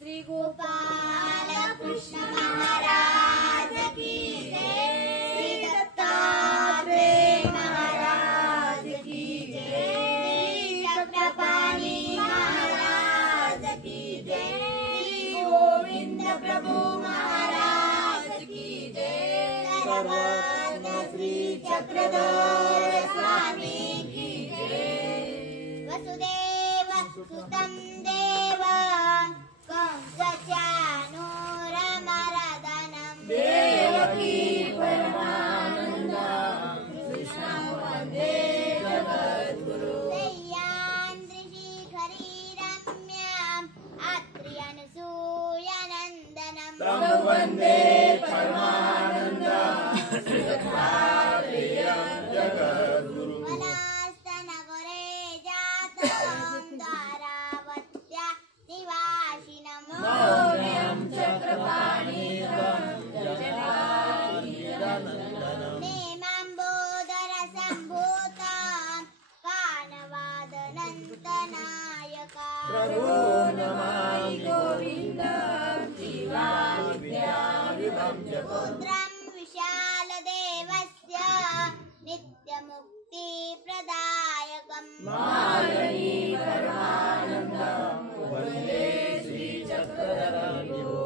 श्री गोपाल कृष्ण महाराज की जय, श्री दत्तात्रेय महाराज की जय, श्री चक्रपाणि महाराज की जय, श्री गोविंद प्रभु महाराज की जय, सर्वज्ञ श्री चक्रधर स्वामी की जय। वसुदेव सुतं देवं कंसचाणूरमर्दनं देवकी परमानन्दं कृष्णं वन्दे जगद्गुरुं। सह्याद्रिशिखरी रम्याम् अत्र्यनसूयनन्दनं तं वन्दे परमानन्दं श्रीदत्तात्रेयं जगद्गुरुं। वनस्थनगरे जातं द्वारावत्या निवासिनं मौर्यं चक्रपाणितं जगदानन्दनं नेमाम्बोदरसम्भूतं कानवादनन्तनायका प्रभो नमामि गोविन्दं जीवाविद्याविभञ्जपुत्रं विशालदेवस्य नित्यमुक्तिप्रदायकं मायणी परमानन्दं वन्दे श्रीचक्रधरं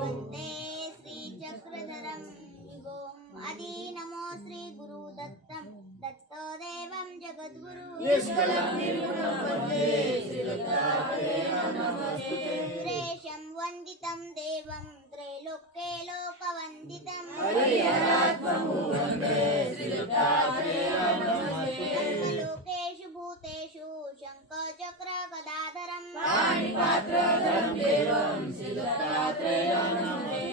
वन्दे श्रीचक्रधरं विभुम्। आदि नमो श्रीगुरुदत्तं दत्तदेवं जगद्गुरु निष्कलं निर्गुणं वन्दे श्रीदत्तात्रेयं नमस्ते। सुरेशं वन्दितं देवं त्रैलोक्ये लोकवन्दितं हरिहरात्मं वन्दे श्रीदत्तात्रेयं नमस्ते। सर्वलोकेषु भूतेषु शङ्खचक्रगदाधरं पाणिपात्रधरं देवं श्रीदत्तात्रेयं नमस्ते।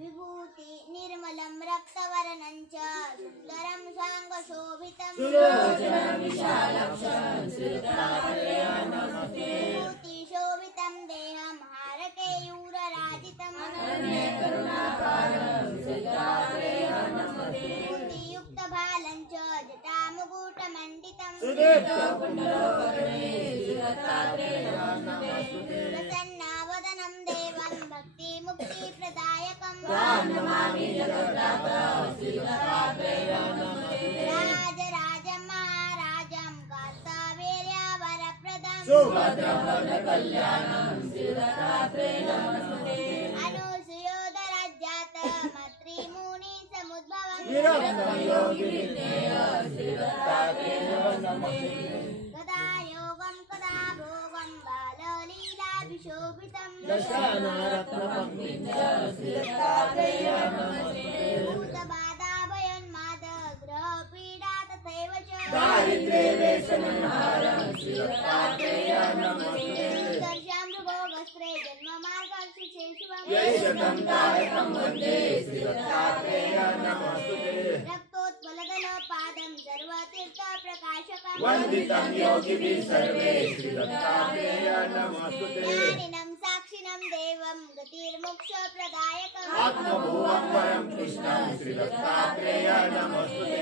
विभूति निर्मलं रक्तवर्णं च सुन्दरं साङ्गशोभितं सुलोचनं विशालक्षं श्रीदत्तात्रेयं नमस्ते। विभूतिशोभितं देहं हारकेयूरराजितं अनन्यकरुणाकारं श्रीदत्तात्रेयं नमस्ते। विभूतियुक्तभालं च जटामुकुटमण्डितं सुदीर्घकुण्डलवदने श्रीदत्तात्रेयं नमस्ते। प्रसन्नवदनं देवं भक्तिमुक्तिप्रदायकं त्वां नमामि जगद्धाता श्रीदत्तात्रेयं नमस्ते। राजराजं महाराजं कार्तवीर्यवरप्रदं सुभद्रपदकल्याणं श्रीदत्तात्रेयं नमस्ते। अनुसूयोधराज्यातमत्रिमुनिसमुद्भवं निरन्तं योगिविज्ञेय श्रीदत्तात्रेयं नमस्ते। गदायोगं कदा भोगं बाललीलाभिशोभितं दशानरत्नपङ्क्तिं च श्रीदत्तात्रेयं नमस्ते। भूतबाधाभयोन्माद ग्रहपीडा तथैव च दारिद्र्ये वेशनहारं श्रीदत्तात्रेयं नमस्ते। दर्शां मृगोगस्त्रे जन्ममार्गशिशेषुवं यैषतं तारकं वन्दे श्रीदत्तात्रेयं नमस्ते। रक्तोत्पलदलपादं सर्वतीर्थप्रकाशकं वन्दितं योगिभिः सर्वे श्रीदत्तात्रेयं नमस्ते। ज्ञानिनं साक्षिणं देवं गतिर्मोक्षप्रदायकं आत्मभुवं परं कृष्णं श्रीदत्तात्रेयं नमस्ते।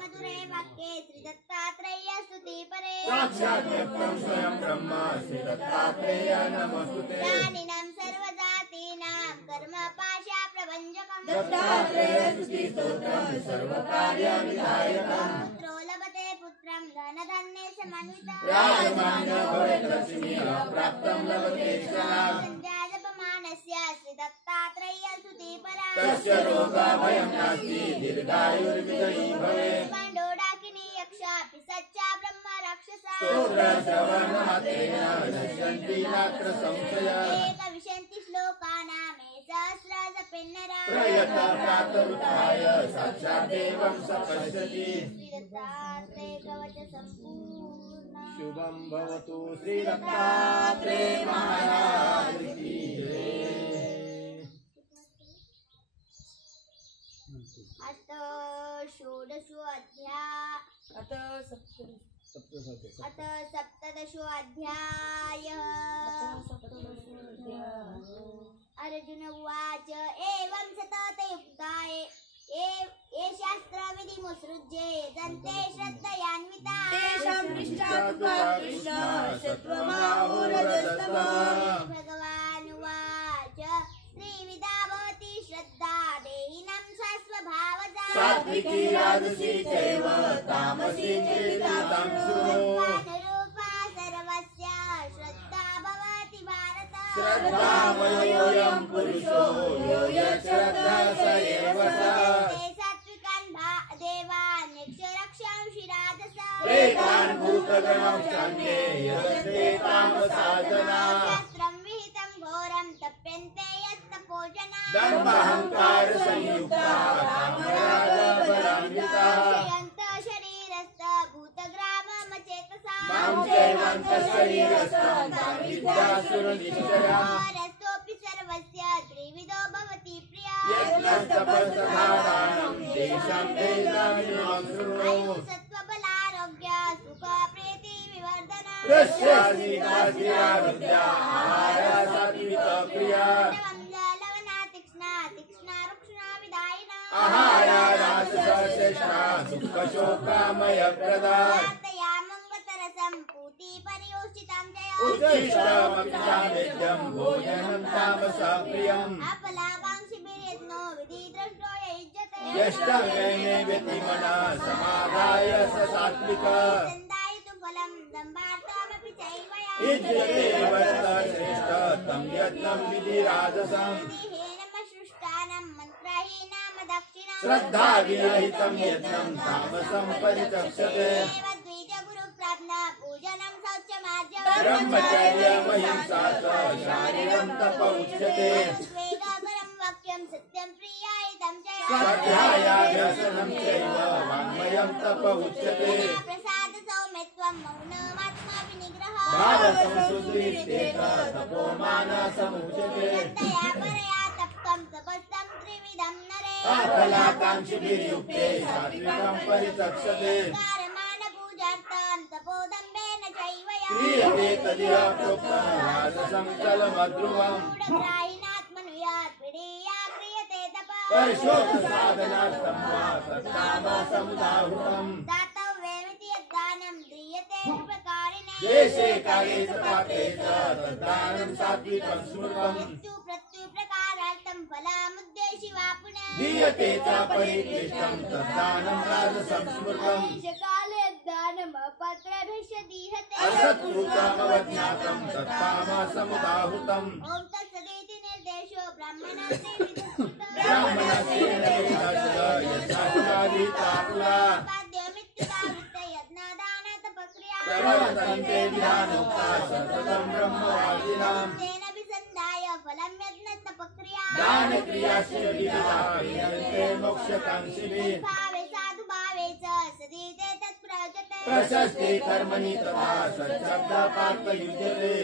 मधुरे वाक्ये श्रीदत्तात्रेय स्तुतिपरे साक्षात् व्यक्तं स्वयं ब्रह्म श्रीदत्तात्रेयं नमस्ते। ज्ञानिनं सर्वजातीनां कर्मपाशप्रभञ्जकं दत्तात्रेय स्तुतिस्तोत्रं सर्वकार्यविधायकं। पुत्रो लभते पुत्रं धनधान्ये समन्वितं राजमान्य भवेत् लक्ष्मीः प्राप्तं लभते क्षणात्। सञ्जायपमानस्य श्रीदत्तात्रेय स्तुतिपरा तस्य रोगभयं नास्ति दीर्घायुर्विजयी भवेत्। पाण्डोडाकिनी यक्षा पिशाचा ब्रह्म राक्षसा स्तोत्रश्रवणमात्रेण नश्यन्ति नात्र संशयः। एकविंशति श्लोकानां सहस्रजपेन्नरा प्रयतप्रातरुत्थाय साक्षात् देवं स पश्यति। श्रीदत्तात्रेय कवच सम्पूर्णम्। शुभं भवतु श्रीदत्तात्रेय महाराज की जय। अथ षोडशोऽध्यायः अथ सप्तदशोऽध्यायः। अर्जुन उवाच एवं सततयुक्ताये ये शास्त्रविधिमुत्सृज्य दन्ते श्रद्धयान्विताः तेषां पृष्ठात् कृष्ण शत्रुमाहुरजस्तमः। भगवान् उवाच सात्विकी राजसी चैव तामसी चेति तां शृणु रूपा सर्वस्य श्रद्धा भवति भारत श्रद्धामयोऽयं पुरुषो यो यच्छ्रद्धः स एव सः ते सात्विकान् देवान् यक्षरक्षांसि राजसा प्रेतान् भूतगणांश्चान्ये यजन्ते तामसाजनाः शास्त्रं विहितं घोरं तप्यन्ते यत्तपोजनाः दम्भाहंकार संयुक्ताः कामरागबलान्विताः क्षयन्तः शरीरस्थ भूतग्राममचेतसा मां चैवान्तःशरीरस्थं तां विद्यासुरनिश्चयाः रस्तोऽपि सर्वस्य त्रिविधो भवति प्रिया यज्ञस्तपस्तधारणं तेषां वेदानि मां शृणु सत्त्वबलारोग्य सुख प्रीति विवर्धना रस्यासीतासिरारुद्या आहारा सात्विका प्रिया लवना तीक्ष्णा तीक्ष्णा रुक्ष्णा विदायिना आहारा राजसश्रेष्ठा दुःखशोकामयप्रदा यामङ्गतरसं पूति परियोषितां जया उच्छिष्टमक्षामेत्यं भोजनं तामसा प्रियम् अपलाकाङ्क्षिभिर्यत्नो विधि दृष्टो युज्यते यष्टव्यैने व्यतिमना समाधाय स सात्विका चन्दायितु फलं दम्भार्थमपि चैव युज्यते वरदश्रेष्ठ तं यत्नं विधिराजसम् हीनमसृष्टानं मन्त्रहीनाम दक्षिणा श्रद्धाविरहितं यत्नं तामसं परिचक्षते द्विजगुरुप्राप्ना पूजनं शौचमार्जवम् ब्रह्मचर्यमहिंसा च शारीरं तप उच्यते वेदागरं वाक्यं सत्यं प्रियायितं च स्वाध्यायाभ्यसनं चैव वाङ्मयं तप उच्यते प्रसाद सौम्यत्वं मौनमात्मा विनिग्रहः भावसंशुद्धिस्तेत तपोमानसमुच्यते दया परया तप्तं तपस्तं त्रिविधं नरे आपलाकाङ्क्षिभिर्युक्ते सात्विकं परिचक्षते कारमानपूजार्थं तपोदम्भेन चैव क्रियते तदिह प्रोक्तं राजसं चलमध्रुवम् ग्राहिणात्मनुयात् पीडीया क्रियते तपः परशोधसाधनार्थं वा तत्तामसमुदाहृतम् दातव्यमिति यद्दानं द्रियते प्रकारिणे देशे काले च पात्रे च तद्दानं सात्विकं स्मृतम् मृत्यु प्रकारार्थं फलमुद्देशि वा पुनः दीयते च परिक्लिष्टं तद्दानं राजसं स्मृतम् काले दानम् अपत्रभिश्य दीहते असत्कृतमवज्ञातं तत्तामसमुदाहृतम् ॐ तत्सदिति निर्देशो ब्राह्मणस्य ब्राह्मणस्य निर्देशस्य यज्ञाचारिताकुला पाद्यमित्युदावृत्ते यज्ञदानतपक्रिया प्रवर्तन्ते विधानोक्ता सततं ब्रह्मवादिनां तेन विसन्धाय फलं यज्ञतपक्रिया दानक्रियासु विविधा क्रियन्ते मोक्षकाङ्क्षिभिः भावे साधु भावे च सदीते तत्प्रयोजते प्रशस्ते कर्मणि तथा सच्छब्दपार्थयुज्यते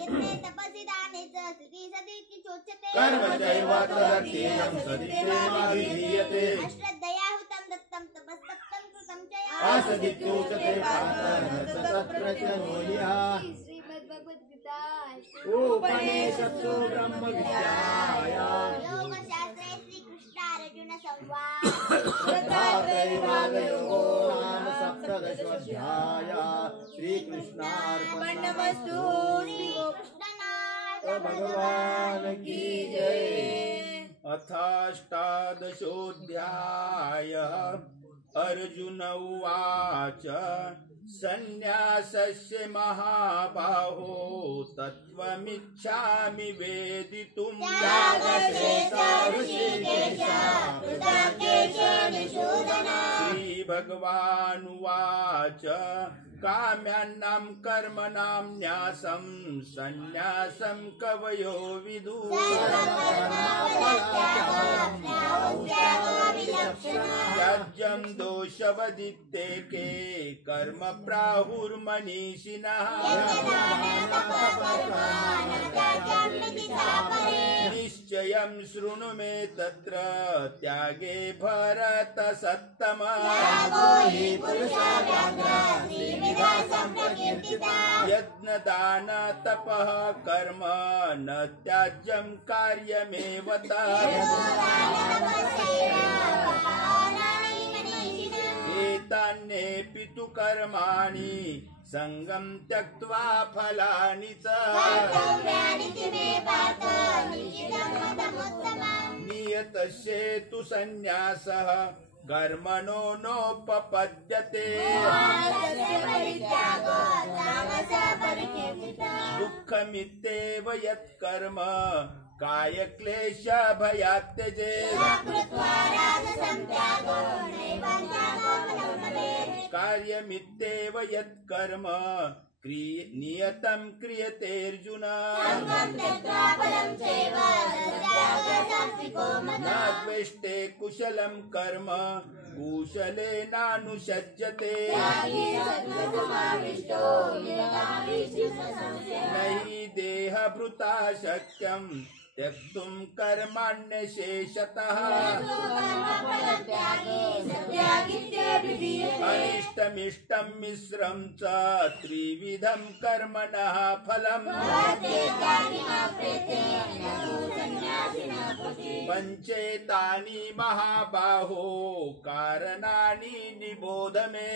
यत्ने तपसि दाने च स्तुति सदीति चोच्यते कर्म चैव तदर्थेयं सदित्येवाभिधीयते अश्रद्धया हुतं दत्तं तपस्तप्तं कृतं च असदित्युच्यते पार्थ न च तत्र च नो ह्यः श्रीमद्भगवद्गीता उपनिषत्सु ब्रह्मविद्यायां योगशास्त्रे श्रीकृष्णार्जुन संवाद त्रैवादयोगो नाम सप्तदशोऽध्यायः श्रीकृष्णार्पणमस्तु श्रीकृष्णनाथ भगवान की जय। अथाष्टादशोऽध्यायः अर्जुन उवाच सन्न्यासस्य महाबाहो तत्त्वमिच्छामि वेदितुं श्रीभगवानुवाच काम्यानां कर्मणां न्यासं सन्न्यासं कवयो विदुः त्याज्यं दोषवदित्तेके कर्म प्राहुर्मनीषिणः निश्चयं शृणु मे तत्र त्यागे भरत सत्तमा यज्ञदान तपः कर्म न त्याज्यं कार्यमेव एतान्येऽपि तु कर्माणि संगं त्यक्त्वा फलानि च नियतस्येतु सन्न्यासः कर्मणो नोपपद्यते दुःखमित्येव यत्कर्म कायक्लेश भयात् त्यजेत् कार्यमित्येव यत्कर्म नियतं क्रियतेऽर्जुन न द्वेष्टे कुशलं कर्म कुशलेनानुषज्यते नहि देहभृता शक्यं त्यक्तुं कर्माण्यशेषतः अनिष्टमिष्टं मिश्रं च त्रिविधं कर्मणः फलम् पञ्चेतानि महाबाहो कारणानि निबोध मे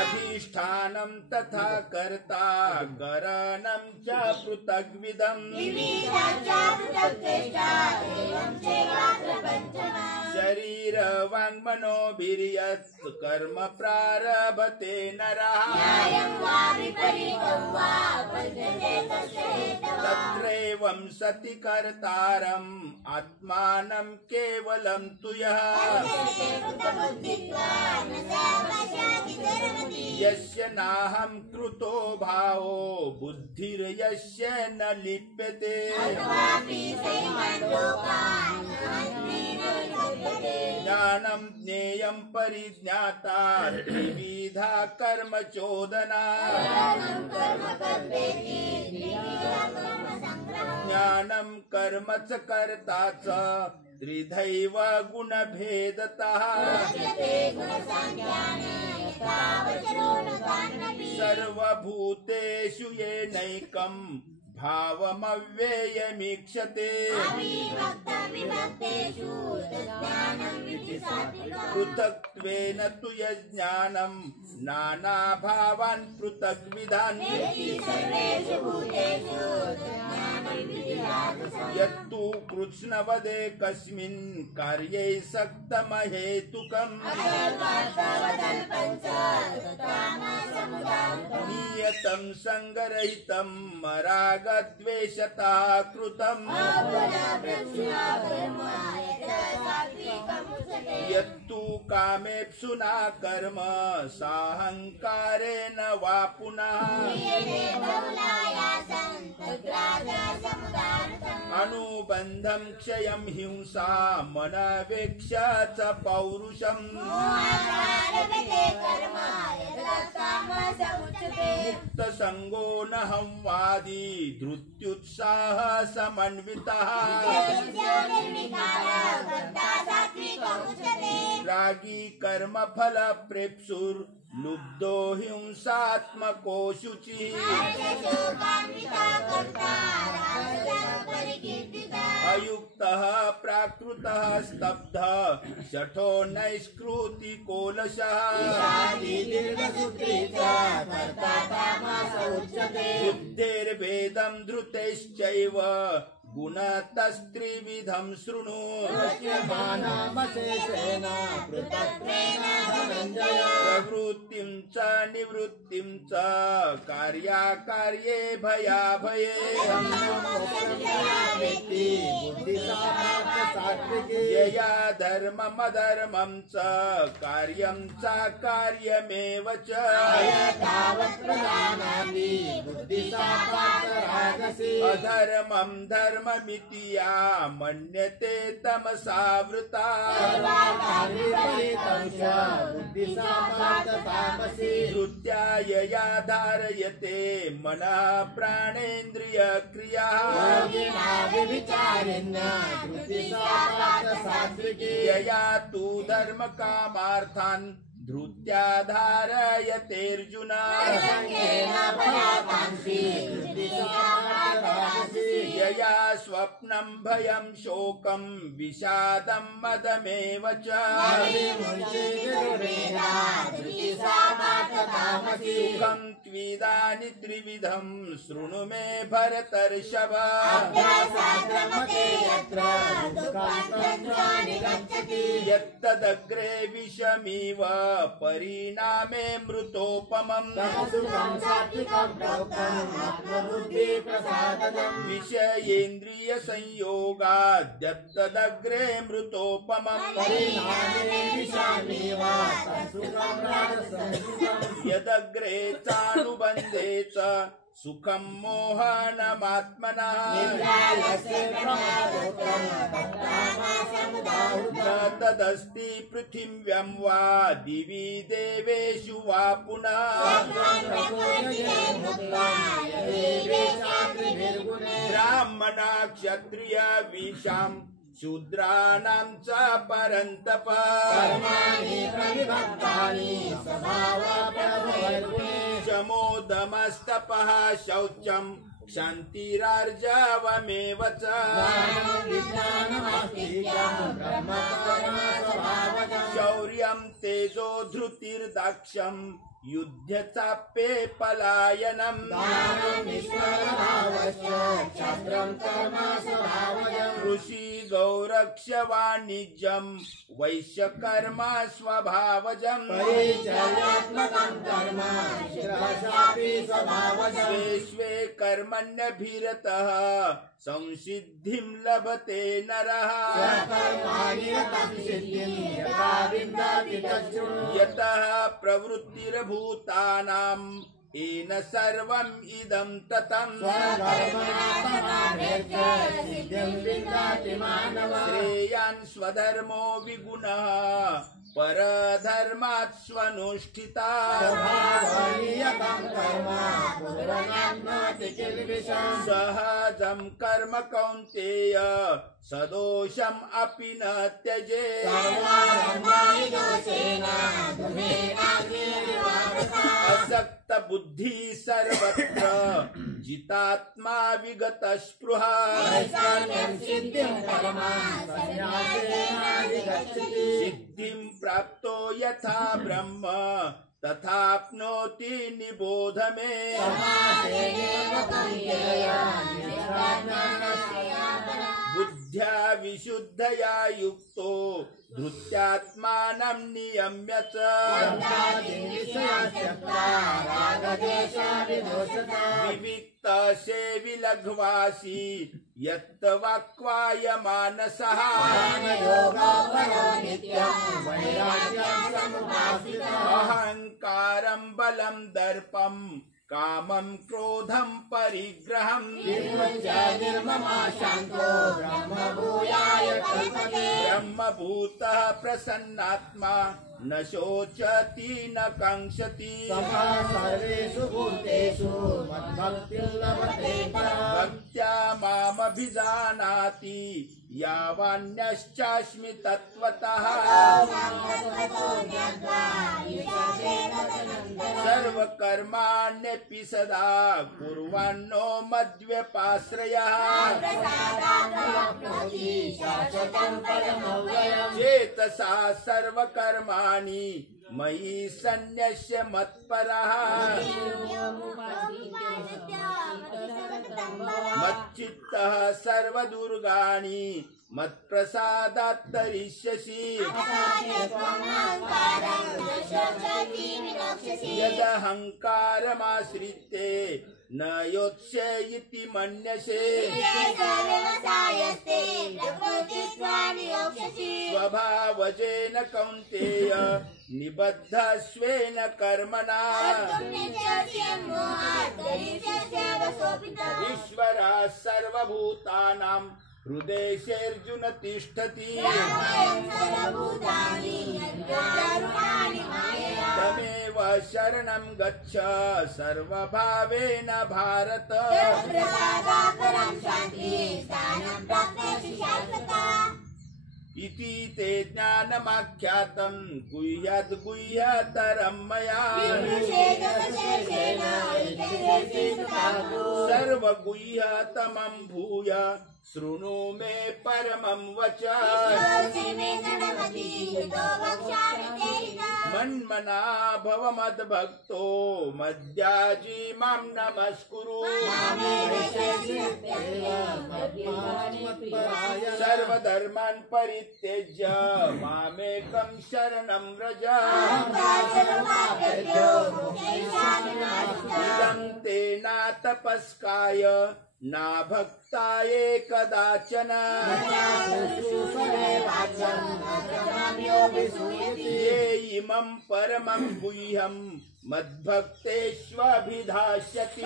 अधिष्ठानं तथा कर्ता करणं च पृथग्विधम् शरीर वाङ्मनोभिर्यत् कर्म प्रारभते नरः तत्रैवं सति कर्तारम् आत्मानं केवलं तु यः यस्य नाहं कृतो भावो बुद्धिर्यस्य न लिप्यते ज्ञानं ज्ञेयं परिज्ञाता त्रिविधा कर्म चोदना ज्ञानं कर्म च कर्ता च त्रिधैव गुणभेदतः सर्वभूतेषु येनैकं भावमव्ययमीक्षते पृथक्त्वेन तु यज्ञानं नानाभावान् पृथग्विधान् यत्तु कृष्णवदे कस्मिन् कार्ये सक्तमहेतुकम् नियतं संगरहितं मरागद्वेषता कृतम् यत्तु कामेप्सुना कर्म साहंकारेण वा पुनः अनुबन्धं क्षयं हिंसा मनवेक्ष च पौरुषम् मुक्तसंगो न संवादी धृत्युत्साह समन्वितः रागी कर्म फल प्रेप्सुर लुब्धो हिंसात्मको शुचिः अयुक्तः प्राकृतः स्तब्धः शठो नैष्कृतिकोलशः बुद्धेर्भेदं धृतेश्चैव गुणतस्त्रिविधं शृणु प्रवृत्तिं च निवृत्तिं च कार्याकार्ये भयाभये यया धर्ममधर्मं च कार्यं च कार्यमेव च अधर्मं धर्ममिति या मन्यते तमसावृता धृत्या यया धारयते मनः प्राणेन्द्रिय क्रिया यया तु धर्म कामार्थान् धृत्या धारयतेऽर्जुन यया स्व स्वप्नं भयं शोकं विषादं मदमेव च सुखं त्विदानि त्रिविधं शृणु मे भरतर्षभ यत्तदग्रे विषमिव परिणामे मृतोपमम् विषयेन्द्रिय संयोगाद्यत्तदग्रे मृतोपमम् यदग्रे चानुबन्धे च सुखं मोहनमात्मनः न तदस्ति पृथिव्यां वा दिवि देवेषु वा पुनः ब्राह्मणा क्षत्रिय विषां शूद्राणां च परन्तप शमोदमस्तपः शौचं क्षान्तिरार्जवमेव च शौर्यं तेजो धृतिर्दाक्ष्यं युद्ध चाप्ये पलायनम् कृषि गौरक्ष वाणिज्यं वैश्यकर्म स्वभावजम् स्वे स्वे कर्मण्यभिरतः संसिद्धिं लभते नरः यतः प्रवृत्तिर्भूतानां येन सर्वम् इदं ततम् श्रेयान् स्वधर्मो विगुणः परधर्मात् स्वनुष्ठितात् सहजं कर्म कौन्तेय सदोषम् अपि न त्यजेत् असक्त बुद्धि सर्वत्र जितात्मा विगत स्पृहा सिद्धिं प्राप्तो यथा ब्रह्म तथाप्नोति निबोध मे बुद्ध्या विशुद्धया युक्तो धृत्यात्मानं नियम्य च विविक्त सेवि लघ्वासी यत् वाक्वाय मानसः अहंकारं बलं दर्पं कामं क्रोधं परिग्रहं ब्रह्मभूतः प्रसन्नात्मा न शोचति न कांक्षति सर्वेषु भूतेषु भक्त्या मामभिजानाति यावान्यश्चास्मि तत्त्वतः सर्वकर्माण्यपि सदा कुर्वन्नो मद्व्यपाश्रयः चेतसा सर्वकर्माणि मयि सन्न्यस्य मत्परः मच्चित्तः सर्वदुर्गाणि मत्प्रसादात् तरिष्यसि यदहंकारमाश्रित्य न योत्स्य इति मन्यसे स्वभावजेन कौन्तेय निबद्धस्वेन कर्मणा ईश्वरः सर्वभूतानां हृदयेऽर्जुन तिष्ठति तमेव शरणं गच्छ सर्वभावेन भारत इति ते ज्ञानमाख्यातं गुह्यात् गुह्यतरं मया सर्वगुह्यतमं भूय शृणु मे परमं वचः मन्मना भव मद्भक्तो मद्याजी मां नमस्कुरु सर्वधर्मान् परित्यज्य मामेकं शरणं व्रज इदं ते न तपस्काय न भक्ताय कदाचन ये इमं परमं गुह्यं मद्भक्तेष्वभिधास्यति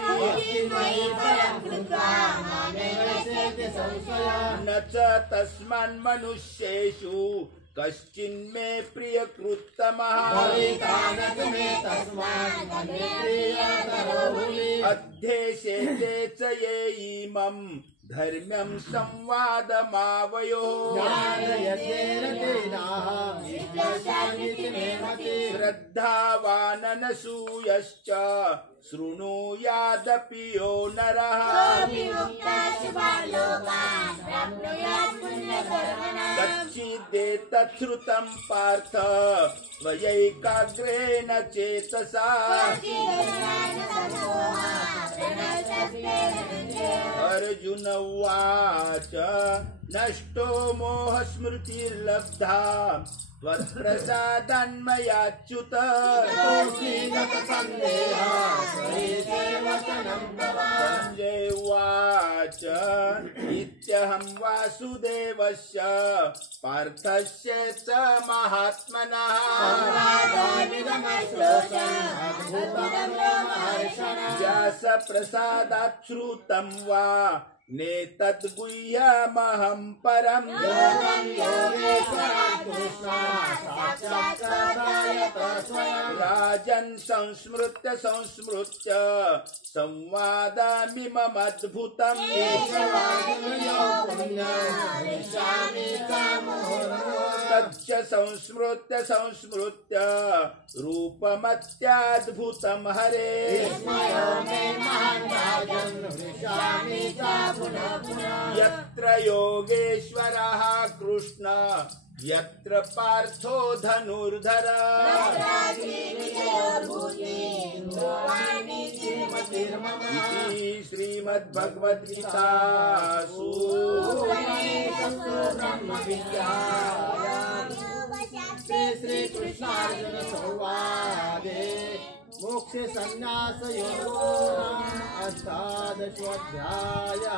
न च तस्मान्मनुष्येषु कश्चिन्मे प्रियकृत्तमः अध्येष्यते च ये इमं धर्म्यं संवादमावयोः श्रद्धावाननसूयश्च शृणुयादपि यो नरः कच्चिदेतच्छ्रुतं पार्थ त्वयैकाग्रेण चेतसा अर्जुन उवाच नष्टो मोहस्मृतिर्लब्धा त्वत्प्रसादान्मयाच्युत संजय उवाच इत्यहं वासुदेवस्य पार्थस्य च महात्मनः व्यासप्रसादात् श्रुतं वा नेतद्गुह्यमहं परम् राजन् संस्मृत्य संवादमिममद्भुतम् तच्च संस्मृत्य रूपमत्याद्भुतं हरे यत्र योगेश्वरः कृष्ण यत्र पार्थो धनुर्धर इति श्रीमद्भगवद्गीतासु श्री कृष्णार्जुन संवादे मोक्ष संन्यास योगो अष्टादशोऽध्यायः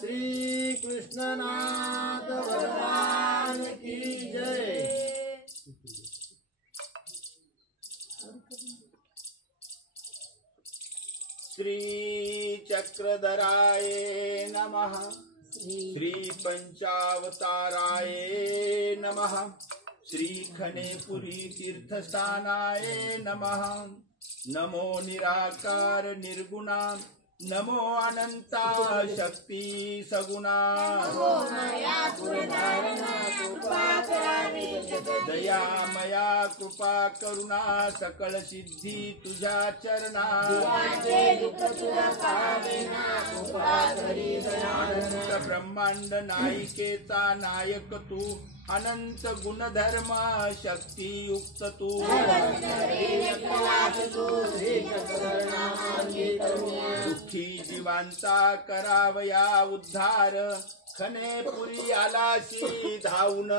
श्री कृष्णनाथ भगवान की जय। श्री चक्रधराय नमः। श्री पंचावताराय नमः। श्री खनेपुरी तीर्थस्थानाय नमः। नमो निराकार निर्गुणा नमो अनंता शक्ति सगुणा दया मया कृपा करुणा सकल सिद्धि तुझ्या चरणा अनंत ब्रह्मांड नायिकेचा नायक तू अनंत गुणधर्म शक्ती युक्त तू दुःखी जीवांचा करावया उद्धार खनेपुरी आलाशी धावून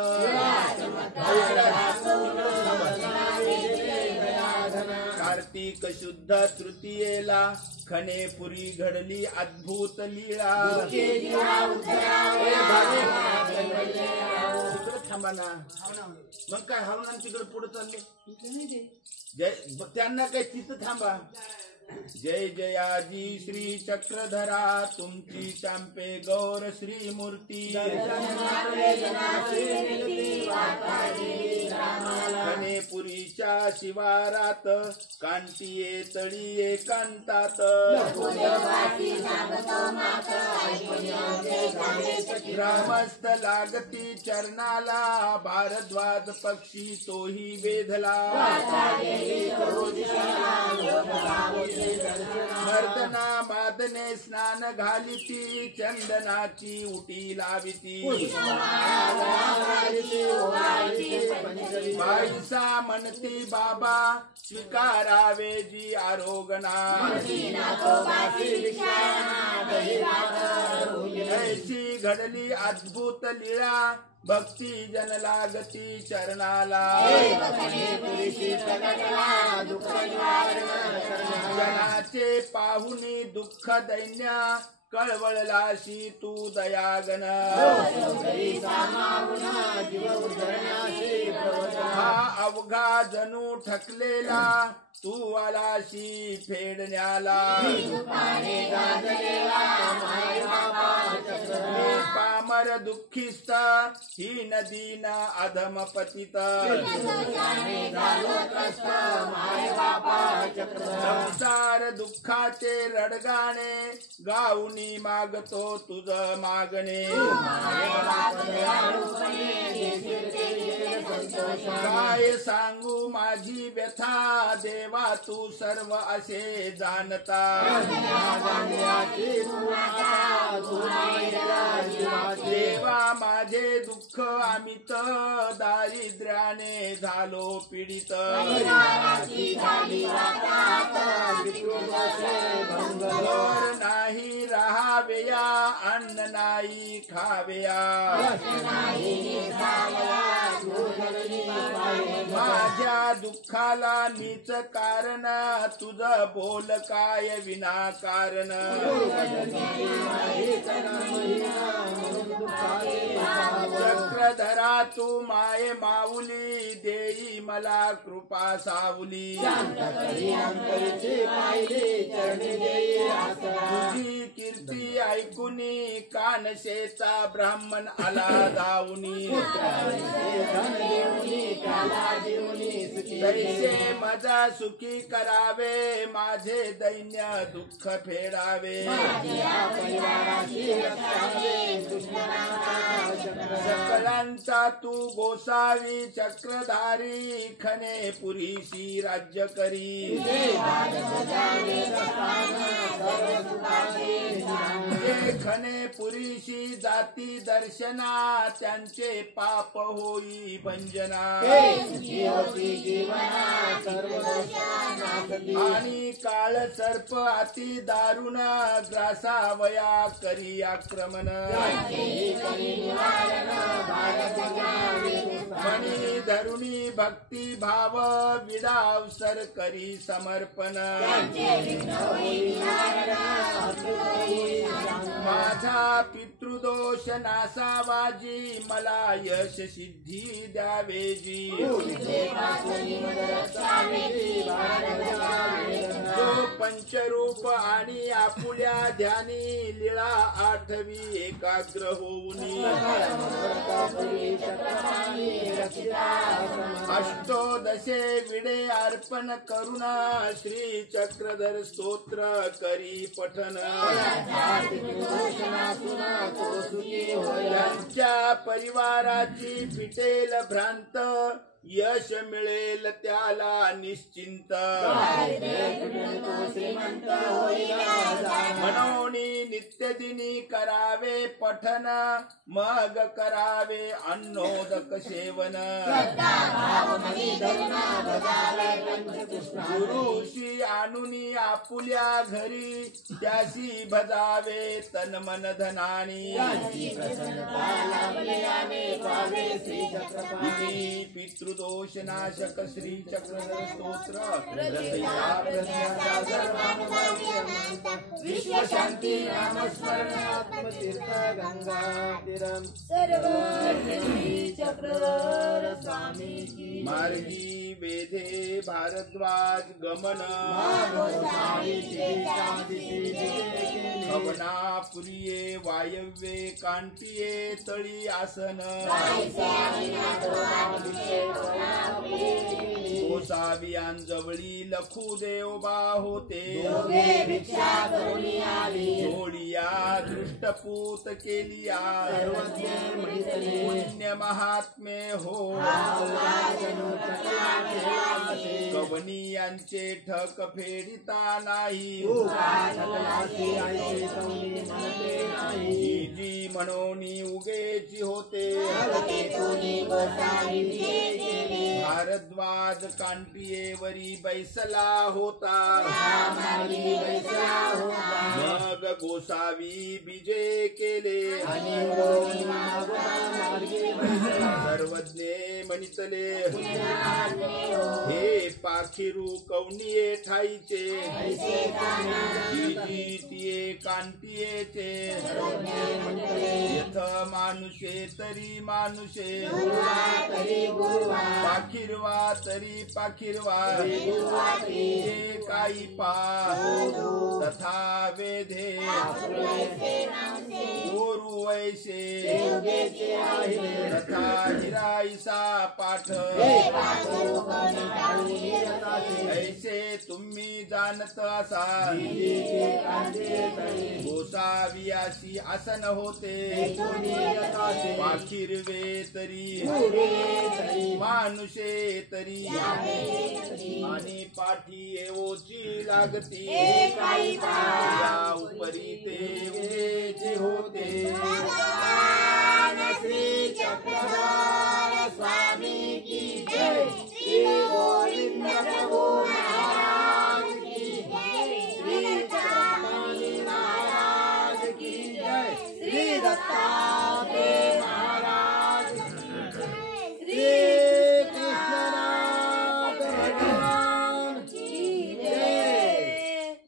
कार्तिक शुद्ध तृतीयेला खनेपुरी घडली अद्भुत लीळा थांबा ना मग काय हवना तिकडे पुढे चालले जय त्यांना काय तिथं थांबा जय जयाजी श्री चक्रधरा तुमची चांपे गौर श्री मूर्ती खनेपुरीच्या शिवारात कांतीये तळी एकांतात ग्रामस्थ लागती चरणाला भारद्वाज पक्षी तोही वेधला गंगा मादने स्नान घालिती चंदनाची उटी लाविती बाईसा म्हणती बाबा स्वीकारावे जी आरोगणा ऐशी घडली अद्भुत लीळा भक्ती जन लागती चरणाला जनाचे पाहुनी दुःख दैन्य कळवळलाशी तू दयागण हा अवघा जणू ठकलेला तू आलाशी फेडण्याला मी पामर दुःखिस्त ही नदीन अधम पतित संसार दुःखाचे रडगाणे गाऊनी मागतो तुझ मागणे काय सांगू माझी व्यथा देवा तू सर्व असे जाणता देवा माझे दुःख अमित दारिद्र्याने झालो पीडित घर नाही राहावेया अन्न नाही खावेया माझ्या दुःखाला मीच कारण तुझ बोल काय विनाकारण चक्रधरा तू माये माऊली देई मला कृपा सावली तुझी कीर्ती ऐकुनी कानशेचा ब्राह्मण आला दावनी तैसे मजा सुखी करावे माझे दैन्य दुःख फेडावे सकलांचा तू गोसावी चक्रधारी खने पुरीशी राज्य करी खने पुरीशी जाती दर्शना त्यांचे पाप होई भंजना आणि काळ सर्प अति दारुण ग्रासावया करी आक्रमण मणी धरुणी भक्ती भाव विडावसर करी समर्पण माझा पितृदोष नासावाजी मला यश सिद्धी द्यावेजी जो पंचरूप आणि आपुल्या ध्यानी लीळा आठवी एकाग्र होऊनी अष्टोदशे विडे अर्पण करुण श्री चक्रधर स्तोत्र करी पठन त्यांच्या परिवाराची पिटेल भ्रांत यश मिळेल त्याला निश्चिंत म्हणून नित्यदिनी करावे पठन मग करावे अन्नोदक सेवन गुरुशी आणुनी आपुल्या घरी त्याशी भजावे तन मन धनानी पितृदोष नाशक श्री चक्रधर स्तोत्र विश्व शांती नामस्मरणात्मतीर्थ गंगा तीरम सर्व चक्रधर स्वामी की मार्गी वेधे भारद्वाज गमन भवनापुरिये वायव्ये कांटिये तळी आसन गोसावियांजवळी लखुदेव बा होते दोघे भिक्षा करुणी आली जोडिया दृष्टपूत केलिया सर्वज्ञ म्हणितले पुण्य महात्मे हो जणू टकला ठेवासे कवनीयांचे ठक फेडिता नाही टकलासी ऐसे तौनी म्हणते नाही जी जी म्हणोनी उगेची होते हलकेतूनी गोसावी विजय केले भारद्वाज कांटियेवरी बैसला होता मार्गी बैसला होता मग गोसावी विजय केले आणि गोविंद मार्गी बैसला सर्वज्ञ म्हणितले महात्मे हो हे पाखिरू कवनिये ठाईचे ऐसे जाणे जी जी तिये कांटियेचे म्हणतले यथ मानुषे तरी मानुषे गुरुवा तरी गुरुवा पाखिरवा तरी पाखिरवा गुरुवाती हे काही पा तथा वेधे ऐसे नामसे गोरु वैसे योगेचे आहे तथा हिराईसा पाठ पाठरू कोणी टाळी निरताचे ऐसे तुम्ही जाणत असा जीचे कांदे तरी गोसावियासी आसन होते कोणी यथाचे पाखिरवे तरी गुरे तरी मानुषे तरी आणि पाठी येवोची लागती काही या उपरी ते उगेचे होते भगवान श्री चक्रधर स्वामी की जय श्री गोविंद प्रभु महाराज की जय श्री चक्रपाणी महाराज की जय श्री दत्तात्रेय महाराज श्री कृष्णनाथ भगवान की जय